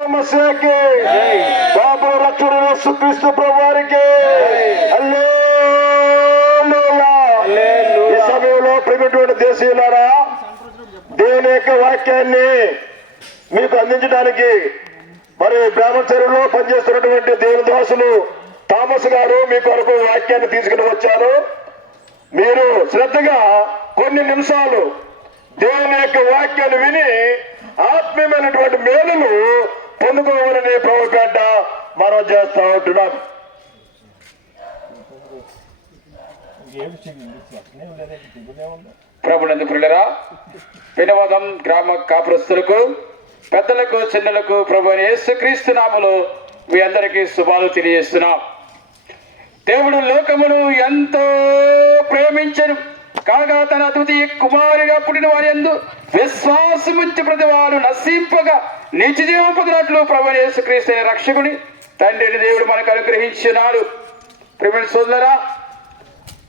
సమస్యకి బాబు రక్షణ యేసుక్రీస్తు ప్రభువారికి ఈ సమయంలో ప్రియమైనటువంటి దేశీయులారా, దేవుని యొక్క వాక్యాన్ని మీకు అందించడానికి మరి బ్రాహ్మణచర్యలో పనిచేస్తున్నటువంటి దేవుని దాసులు థామస్ గారు మీ కొరకు వాక్యాన్ని తీసుకుని వచ్చారు. మీరు శ్రద్ధగా కొన్ని నిమిషాలు దేవుని యొక్క వాక్యాన్ని విని ఆత్మీయమైనటువంటి మేలును పొందుకోవాలని ప్రభుపేట మనం చేస్తూ ఉంటున్నాం. ప్రభునందు ప్రియులరా, వినోదం గ్రామ కాపురస్తులకు, పెద్దలకు, చిన్నలకు ప్రభు యేసుక్రీస్తు నామములో మీ అందరికీ శుభాలు తెలియజేస్తున్నాం. దేవుడు లోకమును ఎంతో ప్రేమించను కాగా తన అద్వితీయ కుమారుగా పుట్టిన వారి యందు విశ్వాసముంచి ప్రతి వారు నశింపగా నిత్య జీవం పొందినట్లు ప్రభు యేసుక్రీస్తు అనే రక్షకుని తండ్రిని దేవుడు మనకు అనుగ్రహించున్నాడు. ప్రేమ సోదరులారా,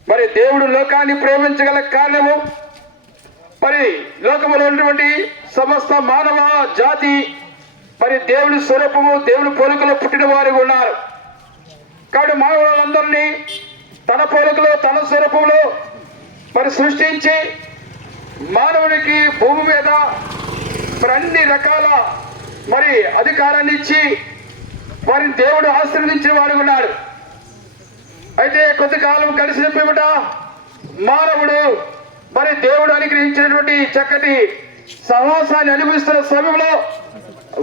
మరి దేవుడు లోకాన్ని ప్రేమించగల కారణము, మరి లోకములో ఉన్నటువంటి సమస్త మానవ జాతి మరి దేవుని స్వరూపము, దేవుని పోలికలో పుట్టిన వారు ఉన్నారు. కాబట్టి మానవులందరినీ తన పోలికలో, తన స్వరూపంలో మరి సృష్టించి మానవుడికి భూమి మీద మరి అన్ని రకాల మరి అధికారాన్ని ఇచ్చి వారిని దేవుడు ఆశీర్వదించిన వాడు ఉన్నాడు. అయితే కొంతకాలం గడిచిన పిమ్మట మానవుడు మరి దేవుడు అనుగ్రహించినటువంటి చక్కటి సహవాసాన్ని అనుభవిస్తున్న సమయంలో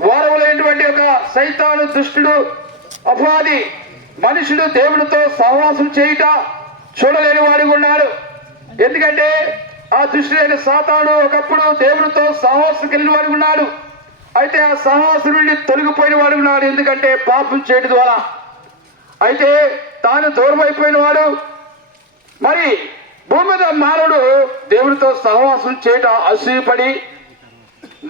వారవులైనటువంటి ఒక సైతాను దుష్టుడు అపవాది మనుషుడు దేవుడితో సహవాసం చేయుట చూడలేని వాడు ఉన్నాడు. ఎందుకంటే ఆ దుష్టుడైన సాతాను ఒకప్పుడు దేవుడితో సహవాసం కలిగిన వాడు ఉన్నాడు. అయితే ఆ సహవాసం నుండి తొలగిపోయిన వాడు ఉన్నాడు. ఎందుకంటే పాపం చేయడం ద్వారా. అయితే తాను దూరం అయిపోయిన వాడు. మరి భూమి మీద మానవుడు దేవుడితో సహవాసం చేయటం అసూయపడి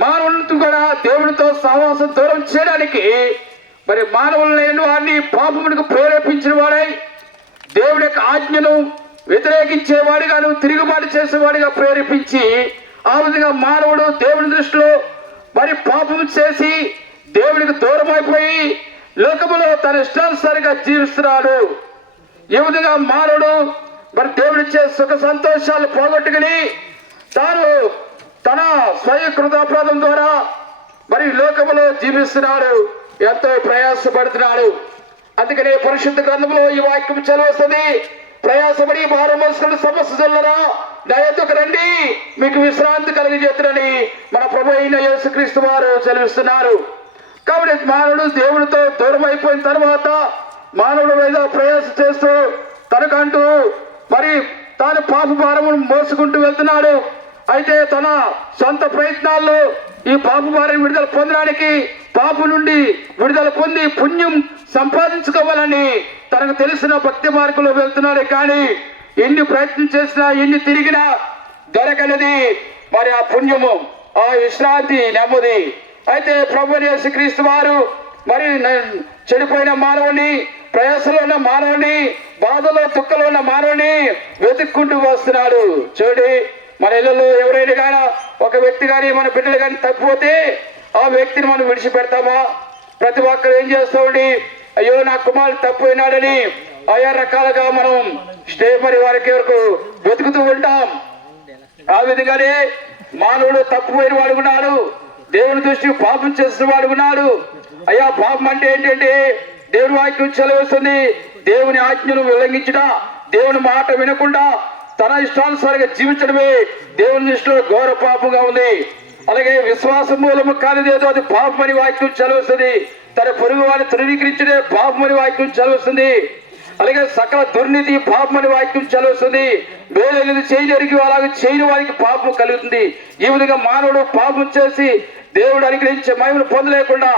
మానవులను కూడా దేవుడితో సహవాసం దూరం చేయడానికి మరి మానవులైన వారిని పాపములకు ప్రేరేపించిన వాడై దేవుడి యొక్క ఆజ్ఞను వ్యతిరేకించేవాడిగాను, తిరుగుబాటు చేసేవాడిగా ప్రేరేపించి ఆ విధంగా మానవుడు దేవుని దృష్టిలో మరి పాపం చేసి దేవుడికి దూరం అయిపోయి లోకములో తన ఇష్టానుసారిగా జీవిస్తున్నాడు. ఈ విధంగా మానవుడు మరి దేవుడిచ్చే సుఖ సంతోషాలు పోగొట్టుకుని తాను తన స్వయ కృతాపరాధం ద్వారా మరి లోకములో జీవిస్తున్నాడు, ఎంతో ప్రయాసపడుతున్నాడు. అందుకనే పరిశుద్ధ గ్రంథంలో ఈ వాక్యం చదవస్తుంది, ప్రయాసపడి భారం మోసుకున్న సమస్యలరా నా యొద్దకు రండి, మీకు విశ్రాంతి కలిగజేతురని మన ప్రభు అయిన యేసుక్రీస్తు వారు సెలవిస్తున్నారు. కాబట్టి మానవుడు దేవుడితో దూరం అయిపోయిన తర్వాత మానవుడు మీద ప్రయాస చేస్తూ తనకంటూ మరి తాను పాప భారమును మోసుకుంటూ వెళ్తున్నాడు. అయితే తన సొంత ప్రయత్నాల్లో ఈ పాప భారం విడుదల పొందడానికి, పాపం నుండి విడుదల పొంది పుణ్యం సంపాదించుకోవాలని తనకు తెలిసిన భక్తి మార్గంలో వెళ్తున్నాడు. కానీ ఎన్ని ప్రయత్నం చేసినా, ఎన్ని తిరిగినా దొరకనిది మరి ఆ పుణ్యము, ఆ విశ్రాంతి, నెమ్మది. అయితే ప్రభు యేసుక్రీస్తు వారు మరి చెడిపోయిన మానవుని, ప్రయాసంలో ఉన్న మానవుని, బాధలో దుఃఖంలో ఉన్న మానవుని వెతుక్కుంటూ వస్తున్నాడు. చూడండి, మన ఇళ్ళలో ఎవరైనా కానీ ఒక వ్యక్తి కానీ మన బిడ్డలు కానీ తప్పిపోతే ఆ వ్యక్తిని మనం విడిచిపెడతామా? ప్రతి ఒక్కరు ఏం చేస్తామండి, అయ్యో నా కుమారుడు తప్పిపోయినాడని ఆయా రకాలుగా మనం మరి వారికి వరకు వెతుకుతూ ఉంటాం. ఆ విధంగానే మానవుడు తప్పిపోయిన వాడు ఉన్నాడు, దేవుని దృష్టి పాపం చేసిన వాడు ఉన్నాడు. అయ్యా పాపం అంటే ఏంటంటే దేవుని వాక్యం చదివేస్తుంది, దేవుని ఆజ్ఞను ఉల్లంఘించట, దేవుని మాట వినకుండా తన ఇష్టానుసారిగా జీవించడమే దేవుని దృష్టిలో ఘోర పాపంగా ఉంది. అలాగే విశ్వాసం మూలము కానిదేదో అది పాపమని వాక్యం చదివేస్తుంది. తన పొరుగు వారిని తృణీకరించడే పాపమని వాక్యం చదివేస్తుంది. అలాగే సకల దుర్నీతి పాపమని వాక్యం చదివేస్తుంది. వేరేది చేయడానికి అలాగే చేయని వారికి పాపం కలుగుతుంది. ఈ విధంగా మానవుడు పాపం చేసి దేవుడు అనుగ్రహించే మహిమను పొందలేకుండా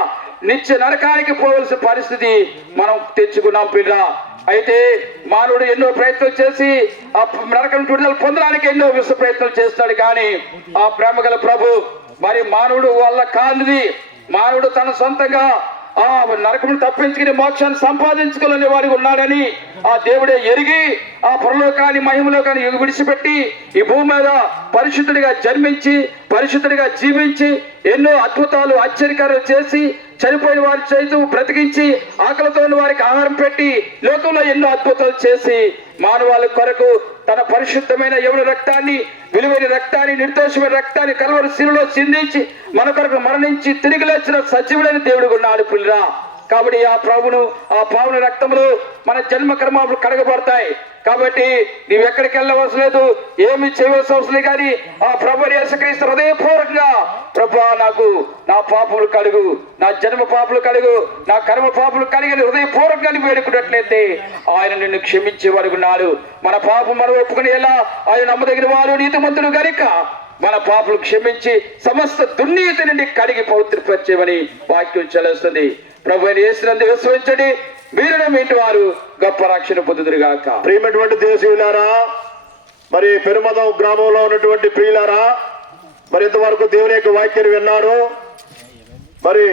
నిత్య నరకానికి పోవలసిన పరిస్థితి మనం తెచ్చుకున్నాం పిల్ల. అయితే మానవుడు ఎన్నో ప్రయత్నం చేసి ఆ నరకం విడుదల పొందడానికి ఎన్నో విశ్వ ప్రయత్నం చేస్తాడు. కానీ ఆ ప్రేమ గల ప్రభు మరి మానవుడు వల్ల కానిది, మానవుడు తన సొంతంగా ఆ నరకమును తప్పించుకుని మోక్షాన్ని సంపాదించుకోలేని వాడికి ఉన్నాడని ఆ దేవుడే ఎరిగి ఆ పరలోకాన్ని మహిమలోకాన్ని విడిచిపెట్టి ఈ భూమి మీద పరిశుద్ధుడిగా జన్మించి పరిశుద్ధుడిగా జీవించి ఎన్నో అద్భుతాలు ఆశ్చర్యకార్యాలు చేసి చనిపోయిన వారి సైతం బ్రతికించి ఆకలితో ఉన్న వారికి ఆహారం పెట్టి లోకంలో ఎన్నో అద్భుతాలు చేసి మానవాళి కొరకు తన పరిశుద్ధమైన యవన రక్తాన్ని, విలువైన రక్తాన్ని, నిర్దోషమైన రక్తాన్ని కల్వరి శిలువలో చిందించి మన కొరకు మరణించి తిరిగి లేచిన సజీవుడైన దేవుడు ఉన్నాడు పిల్లరా. కాబట్టి ఆ పావున రక్తములు మన జన్మ కర్మలు కడగబడతాయి. కాబట్టి నీవెక్కడికి వెళ్ళవలసిన లేదు, ఏమి చేయవలసిన అవసరం లేదు. కానీ ఆ ప్రభు యేసుక్రీస్తు హృదయపూర్వకంగా ప్రభా నాకు నా పాపములు కడుగు, నా జన్మ పాపలు కడుగు, నా కర్మ పాపలు కడిగి హృదయపూర్వకంగా వేడుకున్నట్లయితే ఆయన నిన్ను క్షమించే వరకు నాడు మన పాపం మనం ఒప్పుకుని ఎలా ఆయన నమ్మదగిన వారు నీతిమంతుడు గనుక మన పాపలు క్షమించి సమస్త దుర్నీతి నుండి కడిగి పవిత్రపరిచేమని వాక్యం చెల్లిస్తుంది. ప్రభు యేసునందు విశ్వసించండి, మీరు మీ ఇంటి వారు గొప్ప రక్షణ పొందుదురుగాక. ప్రియమైనటువంటి దేశీయులారా, మరి పెరుమదం గ్రామంలో ఉన్నటువంటి ప్రియులారా, మరి ఇంతవరకు దేవుని యొక్క వాక్యాన్ని విన్నారు. మరి